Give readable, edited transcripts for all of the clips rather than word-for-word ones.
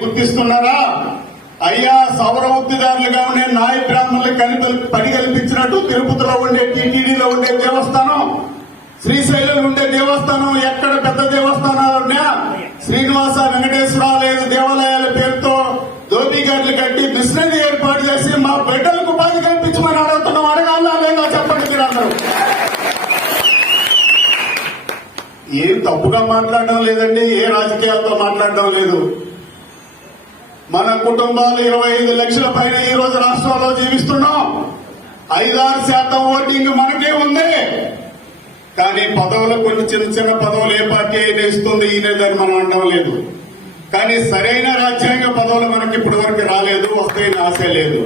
గుర్తిస్తున్నారా? అయ్యా, సౌర వృత్తిదారులుగా ఉండే నాయ బ్రాహ్మణులకు పని కల్పించినట్టు తిరుపతిలో ఉండే టీటీడీలో ఉండే దేవస్థానం, శ్రీశైలంలో ఉండే దేవస్థానం, ఎక్కడ పెద్ద దేవస్థానాలు ఉన్నా శ్రీనివాస వెంకటేశ్వర లేదు దేవాలయాల పేరుతో దోపిగాట్లు కట్టి బిజినెస్ ఏర్పాటు చేసి మా బిడ్డలకు ఉపాధి కల్పించమని అడుగుతున్నాం. అడగాలా లేదా చెప్పండి మీరందరూ. ఏం తప్పుగా మాట్లాడడం లేదండి, ఏ రాజకీయాలతో మాట్లాడడం లేదు. మన కుటుంబాలు 25 లక్షల పైన ఈ రోజు రాష్ట్రంలో జీవిస్తున్నాం. 5-6% ఓటింగ్ మనకే ఉంది. కానీ పదవులు కొన్ని చిన్న చిన్న పదవులు ఏ పార్టీ అయినా ఇస్తుంది, ఈయనేదని మనం అనడం లేదు. కానీ సరైన రాజ్యాంగ పదవులు మనకి ఇప్పటి వరకు రాలేదు, వస్తాయని ఆశ లేదు.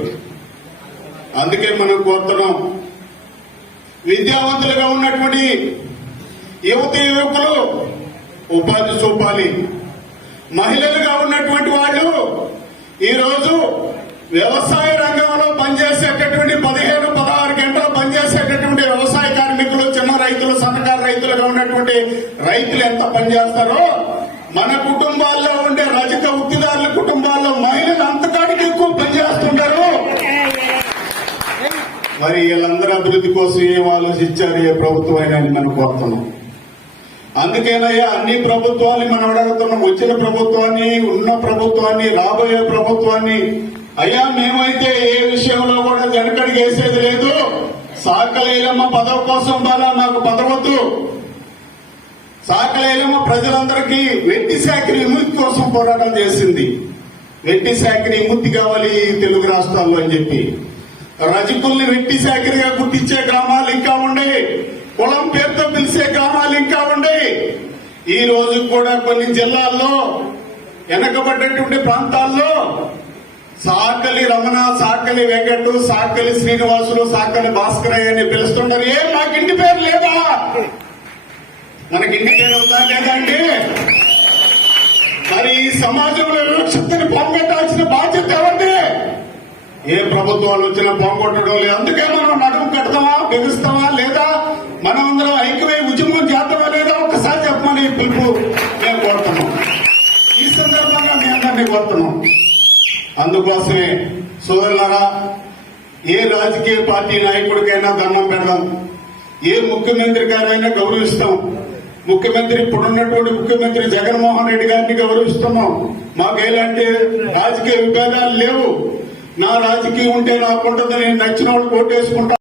అందుకే మనం కోరుతున్నాం, విద్యావంతులుగా ఉన్నటువంటి యువతీ యువకులు ఉపాధి చూపాలి. మహిళలుగా ఉన్నటువంటి వాళ్ళు ఈ రోజు వ్యవసాయ రంగంలో పనిచేసేటటువంటి 15-16 గంటలు పనిచేసేటటువంటి వ్యవసాయ కార్మికులు, చిన్న రైతులు, సన్నకారు రైతులుగా ఉన్నటువంటి రైతులు ఎంత పనిచేస్తారో మన కుటుంబాల్లో ఉండే రజక వృత్తిదారుల కుటుంబాల్లో మహిళలు అంతకాడికి ఎక్కువ పనిచేస్తుంటారు. మరి వీళ్ళందరూ అభివృద్ధి కోసం ఏం ఆలోచించారు ఏ ప్రభుత్వం అయినా అని మనం కోరుతున్నాం. అందుకేనయ్యా అన్ని ప్రభుత్వాన్ని మనం అడుగుతున్నాం. వచ్చిన ప్రభుత్వాన్ని, ఉన్న ప్రభుత్వాన్ని, రాబోయే ప్రభుత్వాన్ని, అయ్యా మేమైతే ఏ విషయంలో కూడా వెనకడికి వేసేది లేదు. సాకలేలమ్మ పదవి కోసం బాలా నాకు పదవద్దు. సాకలేలమ్మ ప్రజలందరికీ వెట్టి శాఖరి విముక్తి కోసం పోరాటం చేసింది. వెట్టి శాఖరి విముక్తి కావాలి తెలుగు రాష్ట్రాల్లో అని చెప్పి రజకుల్ని వెట్టి శాఖరిగా గుర్తించే గ్రామాలు ఇంకా ఉండే, కులం పేరుతో పిలిచే గ్రామాలు ఇంకా ఉండే. ఈ రోజు కూడా కొన్ని జిల్లాల్లో వెనకబడ్డటువంటి ప్రాంతాల్లో సాకలి రమణ, సాకలి వెంకటు, సాకలి శ్రీనివాసులు, సాకలి భాస్కరయ్య అని పిలుస్తుంటారు. మాకు ఇంటి పేరు లేదా? మనకి ఇంటి పేరు ఉందా లేదా అండి? మరి ఈ సమాజంలో వివక్షతని పోగొట్టాల్సిన బాధ్యత ఎవరిది? ఏ ప్రభుత్వాలు వచ్చినా పోగొట్టడం లేదు. అందుకే మనం నడుము కడతామా, బిగుస్తామా లేదా? మనం అందరం ఐక్యమై ఉద్యమం చేద్దామా లేదా? ఒక్కసారి చెప్పమని పిలుపు మేము కోరుతున్నాం. ఈ సందర్భంగా మీ అందరినీ కోరుతున్నాం. అందుకోసమే సోదరులారా, ఏ రాజకీయ పార్టీ నాయకుడికైనా దండం పెడదాం, ఏ ముఖ్యమంత్రి గారైనా గౌరవిస్తాం. ముఖ్యమంత్రి ఇప్పుడున్నటువంటి ముఖ్యమంత్రి జగన్మోహన్ రెడ్డి గారిని గౌరవిస్తున్నాం. మాకు ఎలాంటి రాజకీయ విభేదాలు లేవు. నా రాజకీయం ఉంటే నాకుంటుంది, నేను నచ్చిన వాళ్ళు ఓటేసుకుంటా.